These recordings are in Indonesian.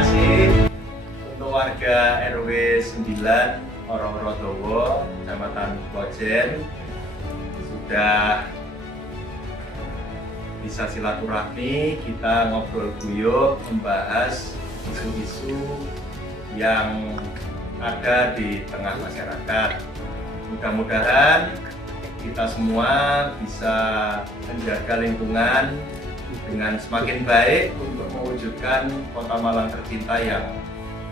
kasih untuk warga RW 9 Ororodowo, Kecamatan Klojen, sudah bisa silaturahmi, kita ngobrol guyup membahas isu-isu yang ada di tengah masyarakat. Mudah-mudahan kita semua bisa menjaga lingkungan dengan semakin baik untuk mewujudkan Kota Malang tercinta yang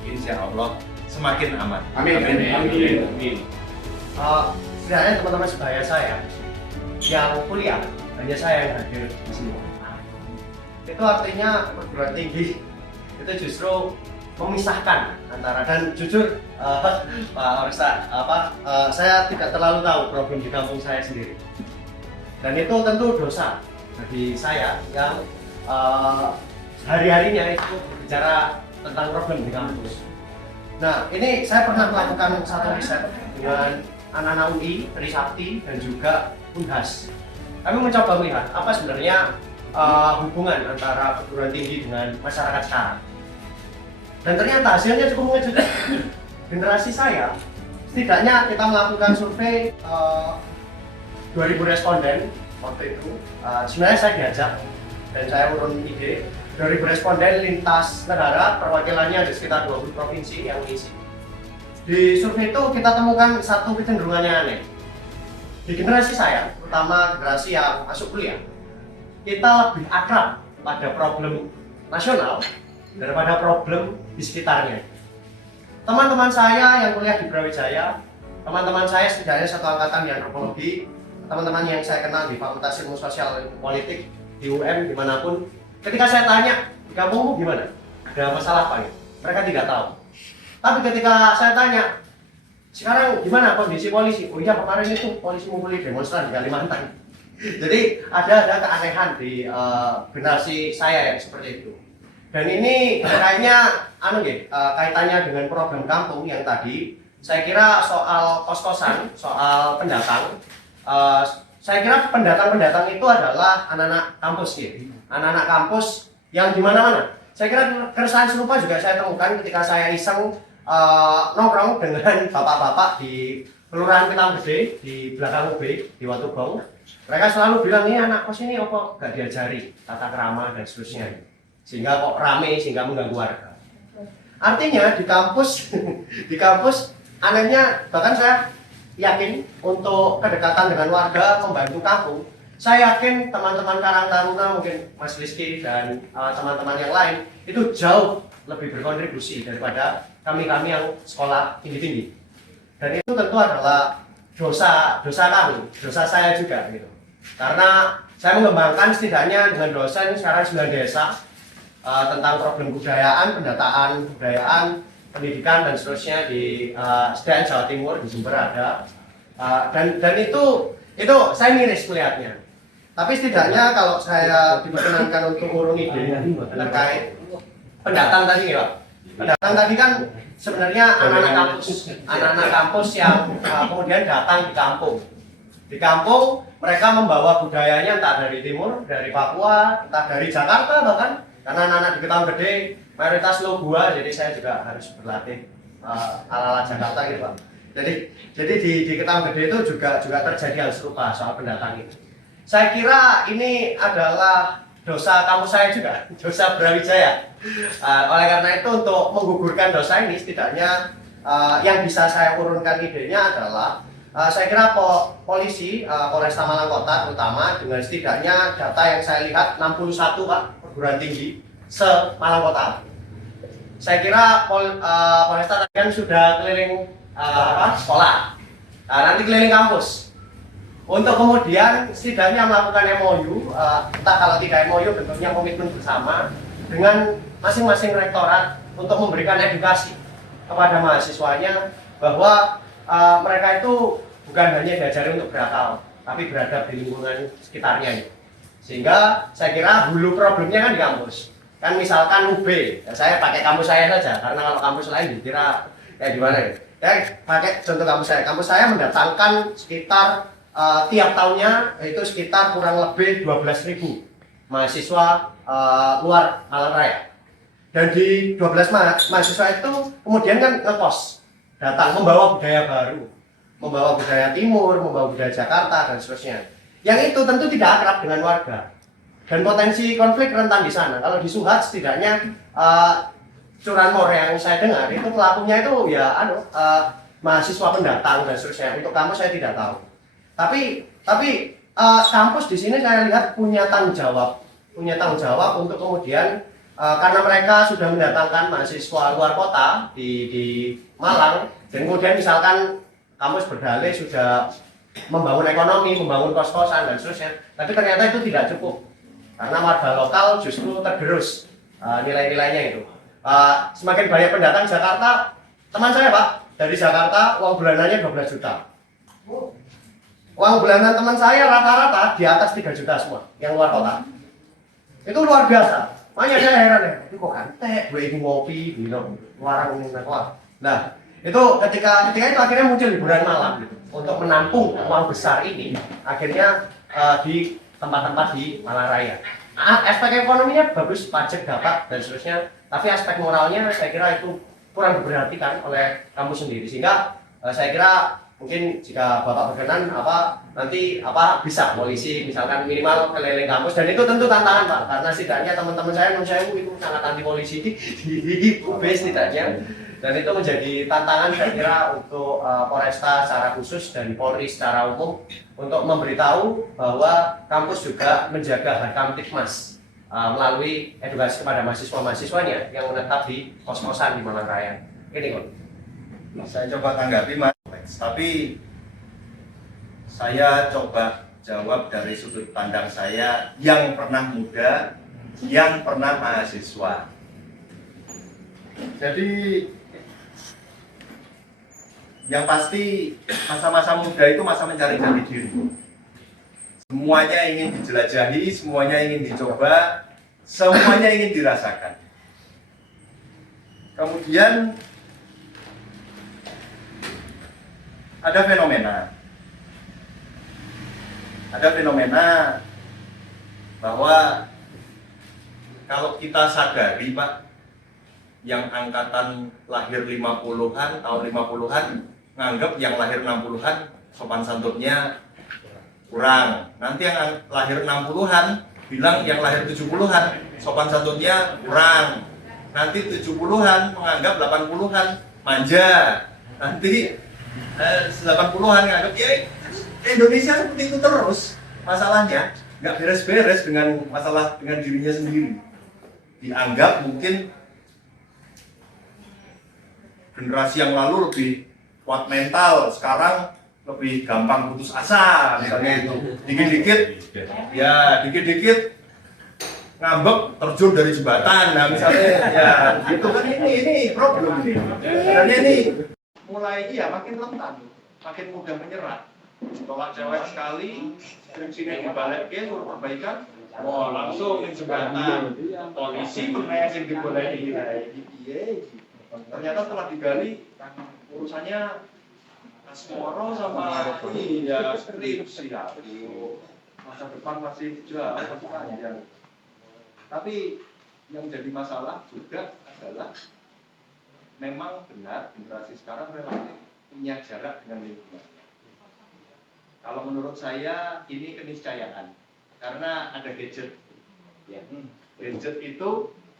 insya Allah semakin aman. Amin. Sebenarnya teman-teman sebaya saya yang kuliah, hanya saya yang hadir di sini. Itu artinya perguruan tinggi itu justru memisahkan antara, dan jujur Pak Oresta, saya tidak terlalu tahu problem di kampung saya sendiri. Dan itu tentu dosa bagi saya yang hari-harinya itu bicara tentang problem di kampus. Nah, ini saya pernah melakukan satu riset dengan anak-anak UI, Trisakti, dan juga Unhas. Kami mencoba melihat apa sebenarnya hubungan antara perguruan tinggi dengan masyarakat sekarang. Dan ternyata hasilnya cukup mengejutkan. Generasi saya, setidaknya kita melakukan survei 2000 responden waktu itu. Sebenarnya saya diajak dan saya urun ide. 2000 responden lintas negara, perwakilannya ada sekitar 20 provinsi yang mengisi. Di survei itu kita temukan satu kecenderungannya aneh. Di generasi saya, terutama generasi yang masuk kuliah, kita lebih akrab pada problem nasional daripada problem di sekitarnya. Teman-teman saya yang kuliah di Brawijaya, teman-teman saya setidaknya satu angkatan di antropologi, teman-teman yang saya kenal di Fakultas Ilmu Sosial Politik, di UM, dimanapun, ketika saya tanya, di kampungmu gimana? Ada masalah apa ya? Mereka tidak tahu. Tapi ketika saya tanya, sekarang gimana kondisi polisi? Oh iya, kemarin itu polisi mukuli demonstran di Kalimantan. Jadi ada keanehan di generasi saya yang seperti itu. Dan ini kayaknya kaitannya dengan program kampung yang tadi. Saya kira soal kos-kosan, soal pendatang. Saya kira pendatang-pendatang itu adalah anak-anak kampus gitu. Anak-anak kampus yang di mana-mana. Saya kira keresahan serupa juga saya temukan ketika saya iseng nongkrong dengan bapak-bapak di Kelurahan Pitam Gede di belakang UB di Watubong. Mereka selalu bilang, ini anak kos ini apa gak diajari tata krama dan seterusnya, sehingga kok rame, sehingga mengganggu warga. Artinya di kampus di kampus anehnya, bahkan saya yakin untuk kedekatan dengan warga, membantu kampung, saya yakin teman-teman Karang Taruna, mungkin Mas Rizky dan teman-teman yang lain itu jauh lebih berkontribusi daripada kami-kami yang sekolah tinggi-tinggi. Dan itu tentu adalah dosa kami, dosa saya juga gitu. Karena saya mengembangkan setidaknya dengan dosen sekarang 9 desa tentang problem budayaan, pendataan budayaan, pendidikan dan seterusnya di SDN Jawa Timur, di Jember ada. Dan itu saya miris melihatnya. Tapi setidaknya kalau saya diperkenankan untuk urung ide terkait pendatang tadi ya, Pak. Pendatang tadi kan sebenarnya anak-anak kampus yang kemudian datang di kampung. Di kampung mereka membawa budayanya entah dari timur, dari Papua, entah dari Jakarta bahkan. Karena anak-anak di Ketam Gede mayoritas lo gua, jadi saya juga harus berlatih ala-ala Jakarta gitu, Pak. Jadi di Ketam Gede itu juga terjadi hal serupa soal pendatang itu. Saya kira ini adalah dosa kampus saya juga, dosa Brawijaya. Oleh karena itu untuk menggugurkan dosa ini setidaknya yang bisa saya urunkan idenya adalah saya kira polisi Polresta Malang Kota terutama dengan setidaknya data yang saya lihat 61 Pak perguruan tinggi se-Malang Kota. Saya kira Polresta tadi kan sudah keliling sekolah, nanti keliling kampus untuk kemudian setidaknya melakukan MOU, entah kalau tidak MOU bentuknya komitmen bersama dengan masing-masing rektorat untuk memberikan edukasi kepada mahasiswanya bahwa mereka itu bukan hanya diajari untuk berakal, tapi beradab di lingkungan sekitarnya. Sehingga saya kira hulu problemnya kan di kampus. Kan misalkan UB, ya saya pakai kampus saya saja, karena kalau kampus lain dikira ya gimana ya. Ya pakai contoh kampus saya. Kampus saya mendatangkan sekitar tiap tahunnya itu sekitar kurang lebih 12.000 mahasiswa luar Malang Raya. Dan di 12 mahasiswa itu kemudian kan ngekos, datang membawa budaya baru, membawa budaya timur, membawa budaya Jakarta dan seterusnya. Yang itu tentu tidak akrab dengan warga dan potensi konflik rentan di sana. Kalau di Suhat setidaknya curanmor yang saya dengar itu pelakunya itu ya mahasiswa pendatang dan seterusnya. Untuk kampus saya tidak tahu. Tapi kampus di sini saya lihat punya tanggung jawab untuk kemudian karena mereka sudah mendatangkan mahasiswa luar kota di Malang, dan kemudian misalkan kampus berdalih sudah membangun ekonomi, membangun kos-kosan dan seterusnya, tapi ternyata itu tidak cukup karena warga lokal justru tergerus nilai-nilainya itu. Semakin banyak pendatang Jakarta, teman saya Pak dari Jakarta uang bulanannya 12 juta. Uang bulanan teman saya rata-rata di atas 3 juta semua yang luar kota. Itu luar biasa. Makanya saya heran ya, itu kok kantek, gue ini ngopi, warang ini keluar. Nah, itu ketika itu akhirnya muncul hiburan malam gitu, untuk menampung uang besar ini, akhirnya di tempat-tempat di Malaraya. Aspek ekonominya bagus, pajak dapat dan seterusnya, tapi aspek moralnya saya kira itu kurang diperhatikan oleh kampus sendiri, sehingga saya kira mungkin jika Bapak berkenan nanti bisa polisi misalkan minimal keliling kampus, dan itu tentu tantangan Pak, karena setidaknya teman-teman saya non saya itu sangat anti polisi di UB setidaknya, dan itu menjadi tantangan saya kira untuk Polresta secara khusus dan Polri secara umum untuk memberitahu bahwa kampus juga menjaga Harkamtibmas melalui edukasi kepada mahasiswa-mahasiswanya yang menetap di kos-kosan di Malang Raya. Ini kok. Saya coba tanggapi Mas, tapi saya coba jawab dari sudut pandang saya yang pernah muda, yang pernah mahasiswa. Jadi yang pasti masa-masa muda itu masa mencari jati diri. Semuanya ingin dijelajahi, semuanya ingin dicoba, semuanya ingin dirasakan. Kemudian ada fenomena bahwa kalau kita sadari Pak, yang angkatan lahir 50-an, tahun 50-an nganggap yang lahir 60-an sopan santunnya kurang. Nanti yang lahir 60-an bilang yang lahir 70-an sopan santunnya kurang. Nanti 70-an menganggap 80-an manja. Nanti 80-an nganggap ya Indonesia seperti itu terus. Masalahnya nggak beres-beres dengan masalah dengan dirinya sendiri. Dianggap mungkin generasi yang lalu lebih kuat mental, sekarang lebih gampang putus asa misalnya itu. Dikit-dikit ngambek terjun dari jembatan. Nah misalnya ya gitu kan, ini problem ini. Dan ini mulai makin rentan, makin mudah menyerah. Tolak cewek sekali, sini dibalikin, perbaikan, langsung di jembatan. Polisi yang dibolehin. Ternyata setelah digali urusannya asmoro sama skripsi. Masa depan masih jauh, masih panjang. Tapi yang jadi masalah juga adalah memang benar generasi sekarang relatif punya jarak dengan lingkungan. Kalau menurut saya ini keniscayaan, karena ada gadget. Gadget itu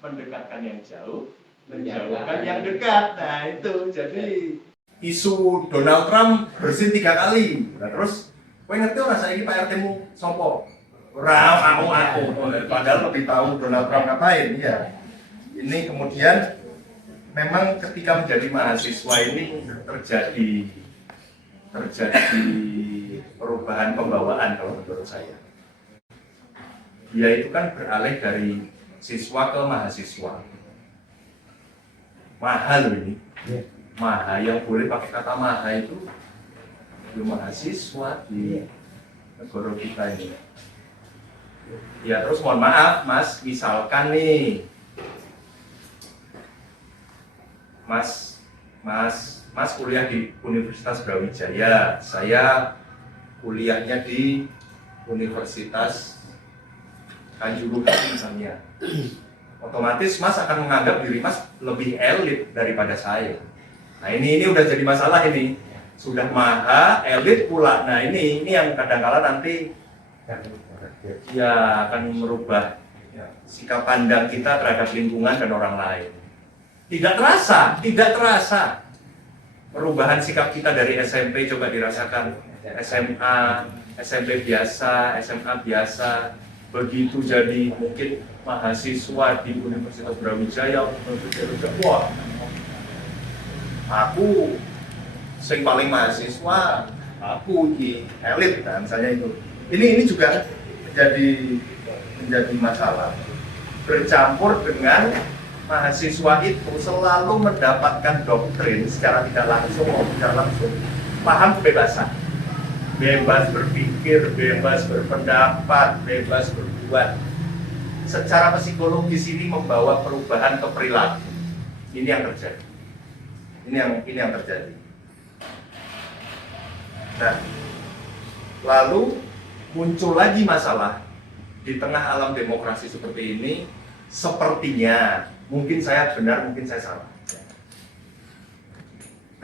mendekatkan yang jauh, menjauhkan yang dekat. Nah itu jadi isu Donald Trump bersin 3 kali. Nah, terus kowe ngerti ora saiki Pak RT-mu sopo? Ora aku. Padahal lebih tahu Donald Trump ngapain ya. Ini kemudian memang ketika menjadi mahasiswa ini terjadi perubahan pembawaan kalau menurut saya. Dia itu kan beralih dari siswa ke mahasiswa. Mahal ini. Maha yang boleh pakai kata maha itu mahasiswa di negara kita ini. Ya terus mohon maaf Mas, misalkan nih Mas kuliah di Universitas Brawijaya, saya kuliahnya di Universitas Kanjuruhan misalnya. otomatis Mas akan menganggap diri Mas lebih elit daripada saya. Nah ini udah jadi masalah ini. Sudah maha elit pula. Nah ini yang kadang-kala nanti ya akan merubah sikap pandang kita terhadap lingkungan dan orang lain. Tidak terasa perubahan sikap kita dari SMP coba dirasakan. SMA, SMP biasa, SMA biasa, begitu jadi mungkin mahasiswa di Universitas Brawijaya, wah, aku sing paling mahasiswa, aku di elit, nah misalnya itu. Ini juga menjadi masalah. Bercampur dengan mahasiswa itu selalu mendapatkan doktrin secara tidak langsung maupun tidak langsung, paham kebebasan, bebas berpikir, bebas berpendapat, bebas berbuat. Secara psikologis ini membawa perubahan ke perilaku. Ini yang terjadi. Ini yang terjadi. Nah, lalu muncul lagi masalah di tengah alam demokrasi seperti ini. Sepertinya, mungkin saya benar, mungkin saya salah.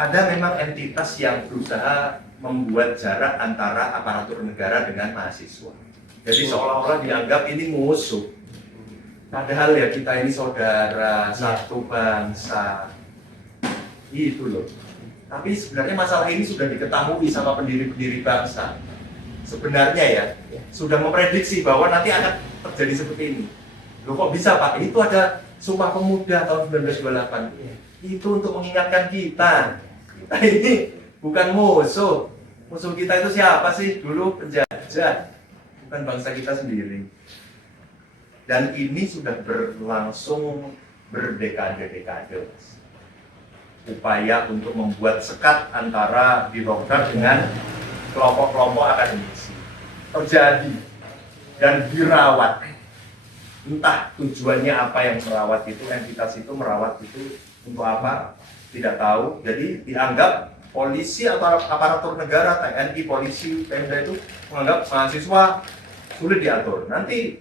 Ada memang entitas yang berusaha membuat jarak antara aparatur negara dengan mahasiswa. Jadi seolah-olah dianggap ini musuh. Padahal ya kita ini saudara, satu bangsa. Itu loh. Tapi sebenarnya masalah ini sudah diketahui sama pendiri-pendiri bangsa. Sebenarnya ya, sudah memprediksi bahwa nanti akan terjadi seperti ini. Loh kok bisa Pak? Itu ada Sumpah Pemuda tahun 1928. Itu untuk mengingatkan kita. Kita ini bukan musuh. Musuh kita itu siapa sih? Dulu penjajah. Bukan bangsa kita sendiri. Dan ini sudah berlangsung berdekade-dekade. Upaya untuk membuat sekat antara birokrat dengan kelompok-kelompok akademisi terjadi dan dirawat. Entah tujuannya apa yang merawat itu, entitas itu merawat itu untuk apa, tidak tahu. Jadi dianggap polisi atau aparatur negara, TNI, polisi, Pemda itu menganggap mahasiswa sulit diatur. Nanti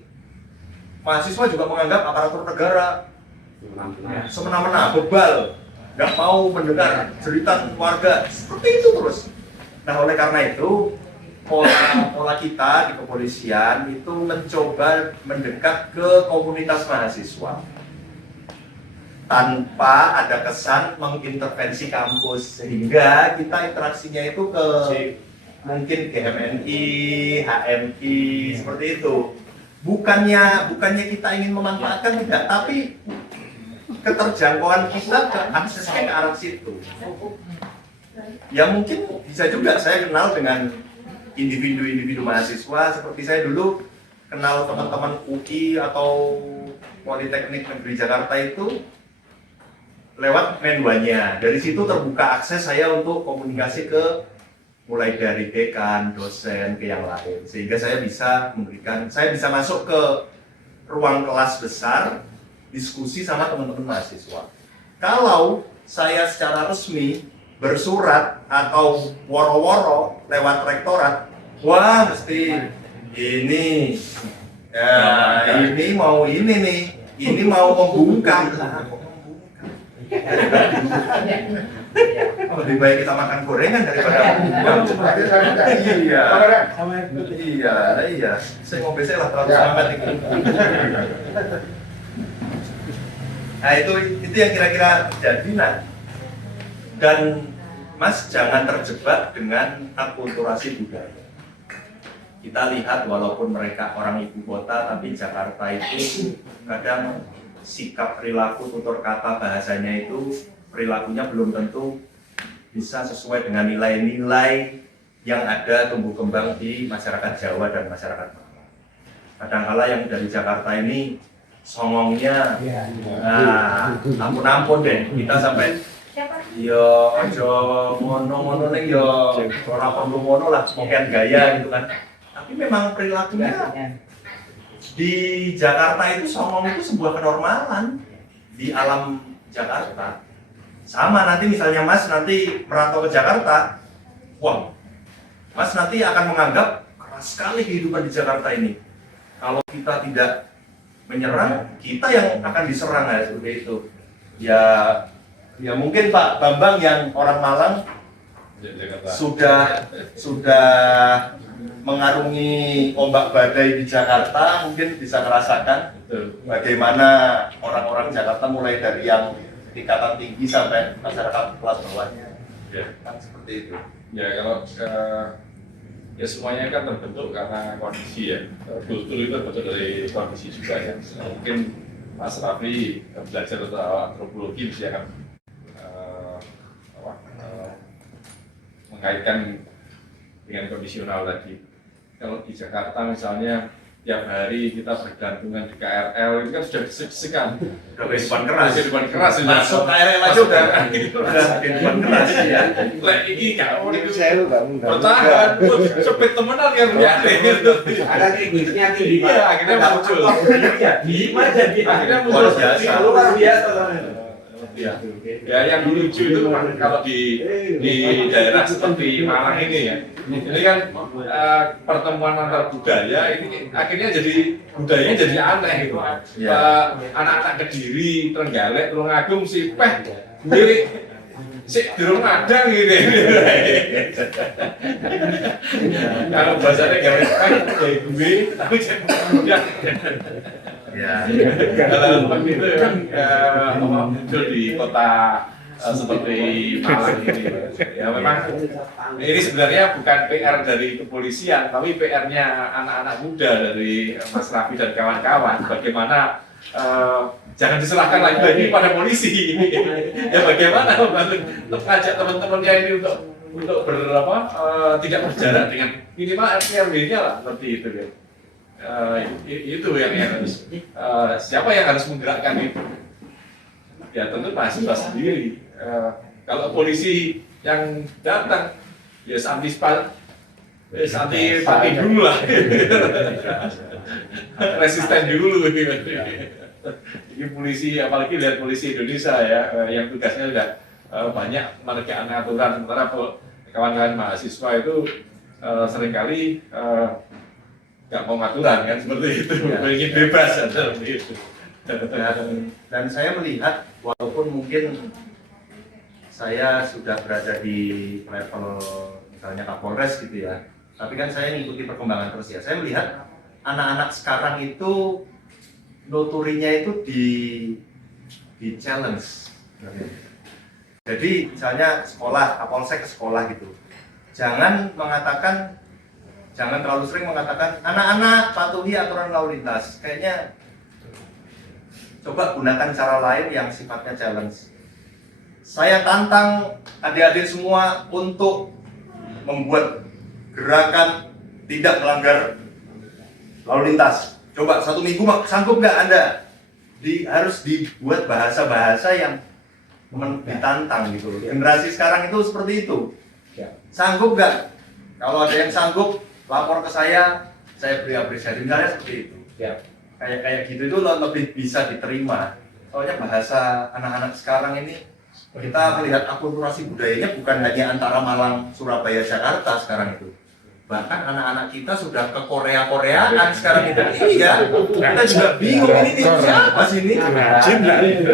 mahasiswa juga menganggap aparatur negara semena-mena, bebal, nggak mau mendengar cerita warga, seperti itu terus. Nah oleh karena itu pola kita di kepolisian itu mencoba mendekat ke komunitas mahasiswa tanpa ada kesan mengintervensi kampus, sehingga kita interaksinya itu ke mungkin GMNI, HMI seperti itu. Bukannya kita ingin memanfaatkan, tidak, tapi keterjangkauan kita ke aksesnya ke arah situ. Ya mungkin bisa juga saya kenal dengan individu-individu mahasiswa seperti saya dulu kenal teman-teman UI atau Politeknik Negeri Jakarta itu lewat menduanya. Dari situ terbuka akses saya untuk komunikasi ke mulai dari dekan, dosen ke yang lain, sehingga saya bisa masuk ke ruang kelas besar diskusi sama teman-teman mahasiswa. Kalau saya secara resmi bersurat atau woro-woro lewat rektorat, wah mesti ini ya, ini mau membungkam. Lebih baik kita makan gorengan daripada membungkam. Iya. Saya mau besok lah terlalu semangat itu. Nah itu yang kira-kira terjadi. Nah, dan Mas jangan terjebak dengan akulturasi budaya. Kita lihat walaupun mereka orang ibu kota, tapi Jakarta itu kadang sikap perilaku tutur kata bahasanya itu perilakunya belum tentu bisa sesuai dengan nilai-nilai yang ada tumbuh kembang di masyarakat Jawa dan masyarakat Malang. Kadang-kala yang dari Jakarta ini songongnya, ampun deh, kita sampai yo aja ngono ning yo ora perlu ngono lah, semoga gaya gitu kan. Tapi memang perilakunya di Jakarta itu songong itu sebuah kenormalan di alam Jakarta. Sama nanti misalnya Mas nanti merantau ke Jakarta, wah, Mas nanti akan menganggap keras sekali kehidupan di Jakarta ini. Kalau kita tidak menyerang, kita yang akan diserang ya seperti itu. Ya mungkin Pak Bambang yang orang Malang sudah mengarungi ombak badai di Jakarta, mungkin bisa merasakan bagaimana orang-orang Jakarta mulai dari yang tingkatan tinggi sampai masyarakat kelas bawahnya. Ya. Kan seperti itu. Ya kalau ya semuanya kan terbentuk karena kondisi ya. Kultur itu terbentuk dari kondisi juga ya. Mungkin Mas Raffi belajar tentang antropologi bisa kan mengaitkan dengan kondisional tadi. Kalau di Jakarta misalnya tiap hari kita bergantungan di KRL itu kan sudah desek-desekan. Udah kehidupan keras. Kehidupan keras. Masuk KRL aja udah kehidupan keras ya. Lah ini kau bertahan, cepet temenan yang Ada tingginya tinggi. Iya, akhirnya muncul. Akhirnya muncul Luar biasa. Ya, yang lucu itu kalau di daerah seperti Malang ini ya, ini kan pertemuan antar budaya ini akhirnya jadi budayanya jadi aneh gitu. Anak-anak Kediri, Trenggalek, Tulungagung, Sipeh, gue sik durung ada gitu. Kalau bahasanya gawe gue, aku jadi Ya. Kalau begitu kan muncul di kota seperti Malang ini. Ya memang ini sebenarnya bukan PR dari kepolisian, tapi PR-nya anak-anak muda dari Mas Raffi dan kawan-kawan. Bagaimana jangan diserahkan lagi pada polisi. Ya bagaimana untuk mengajak teman-temannya ini untuk tidak berjarak dengan minimal RT/RW-nya lah seperti itu ya. Itu yang harus siapa yang harus menggerakkan itu? Ya tentu mahasiswa sendiri. Kalau polisi yang datang, ya anti dulu lah, resisten dulu. Ini polisi, apalagi lihat polisi Indonesia ya, yang tugasnya sudah banyak menegakkan aturan, sementara kawan-kawan mahasiswa itu seringkali nggak mau aturan kan seperti itu, ingin bebas seperti itu. Dan saya melihat walaupun mungkin saya sudah berada di level misalnya Kapolres gitu ya, tapi kan saya mengikuti perkembangan terus ya. Saya melihat anak-anak sekarang itu nuturinya itu di challenge. Jadi misalnya sekolah, Kapolsek ke sekolah gitu, jangan terlalu sering mengatakan anak-anak patuhi aturan lalu lintas. Kayaknya coba gunakan cara lain yang sifatnya challenge. Saya tantang adik-adik semua untuk membuat gerakan tidak melanggar lalu lintas. Coba 1 minggu sanggup nggak Anda? Harus dibuat bahasa-bahasa yang ditantang gitu. Generasi sekarang itu seperti itu. Sanggup nggak? Kalau ada yang sanggup, lapor ke saya beri apresiasi. Misalnya seperti itu. Kayak gitu itu lebih bisa diterima. Soalnya bahasa anak-anak sekarang ini, kita melihat akulturasi budayanya bukan hanya antara Malang, Surabaya, Jakarta sekarang itu. Bahkan anak-anak kita sudah ke Korea-Koreaan sekarang itu. Iya, kita juga bingung ini siapa sih ini?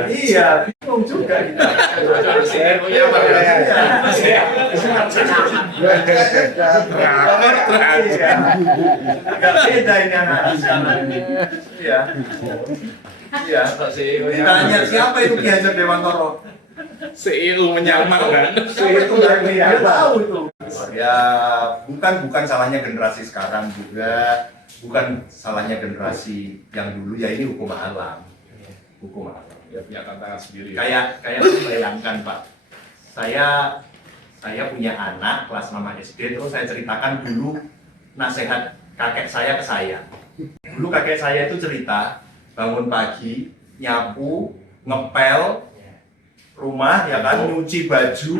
Iya, bingung juga kita. Agak beda ini anak-anak sekarang. Iya. Iya. Ditanya siapa itu Ki Hajar Dewantoro? CEO menyamar kan? Siapa itu nggak tahu itu. Ya bukan salahnya generasi sekarang juga, bukan salahnya generasi yang dulu ya, ini hukum alam. Ya punya tantangan sendiri. Kayak bayangkan Pak, saya punya anak kelas 6 SD, terus saya ceritakan dulu nasihat kakek saya ke saya. Dulu kakek saya itu cerita bangun pagi, nyapu, ngepel rumah ya kan, nyuci baju,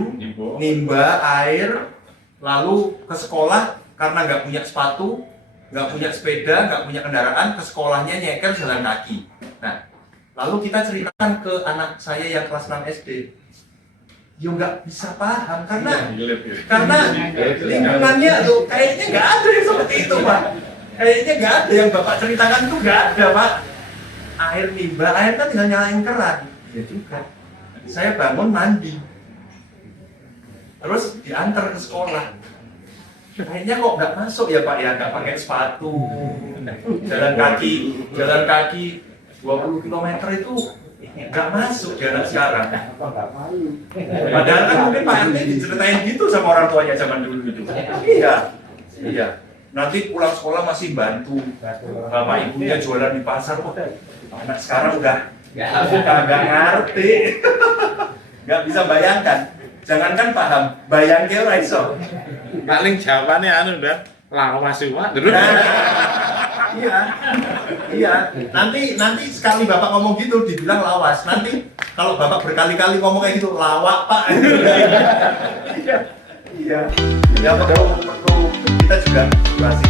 nimba air, lalu ke sekolah karena nggak punya sepatu, nggak punya sepeda, nggak punya kendaraan, ke sekolahnya nyeker jalan kaki. Nah, lalu kita ceritakan ke anak saya yang kelas 6 SD. Yo nggak bisa paham karena lingkungannya tuh kayaknya nggak ada yang seperti itu Pak. Kayaknya nggak ada yang Bapak ceritakan tuh, nggak ada Pak. air limbah, air kan tinggal nyalain keran. Ya juga. Saya bangun mandi. Terus diantar ke sekolah. Akhirnya kok nggak masuk ya Pak ya, nggak pakai sepatu. Jalan kaki 20 km itu nggak masuk jalan sekarang. Padahal kan mungkin Pak RT diceritain gitu sama orang tuanya zaman dulu itu. Iya. Nanti pulang sekolah masih bantu bapak ibunya jualan di pasar. Kok anak sekarang udah nggak ngerti, nggak bisa bayangkan. Jangankan paham, bayangnya ora iso. Paling jawabannya anu udah lawas semua terus. Iya. Nanti sekali bapak ngomong gitu dibilang lawas. Nanti kalau bapak berkali-kali ngomong kayak gitu lawak Pak. Iya. Ya perlu kita juga masih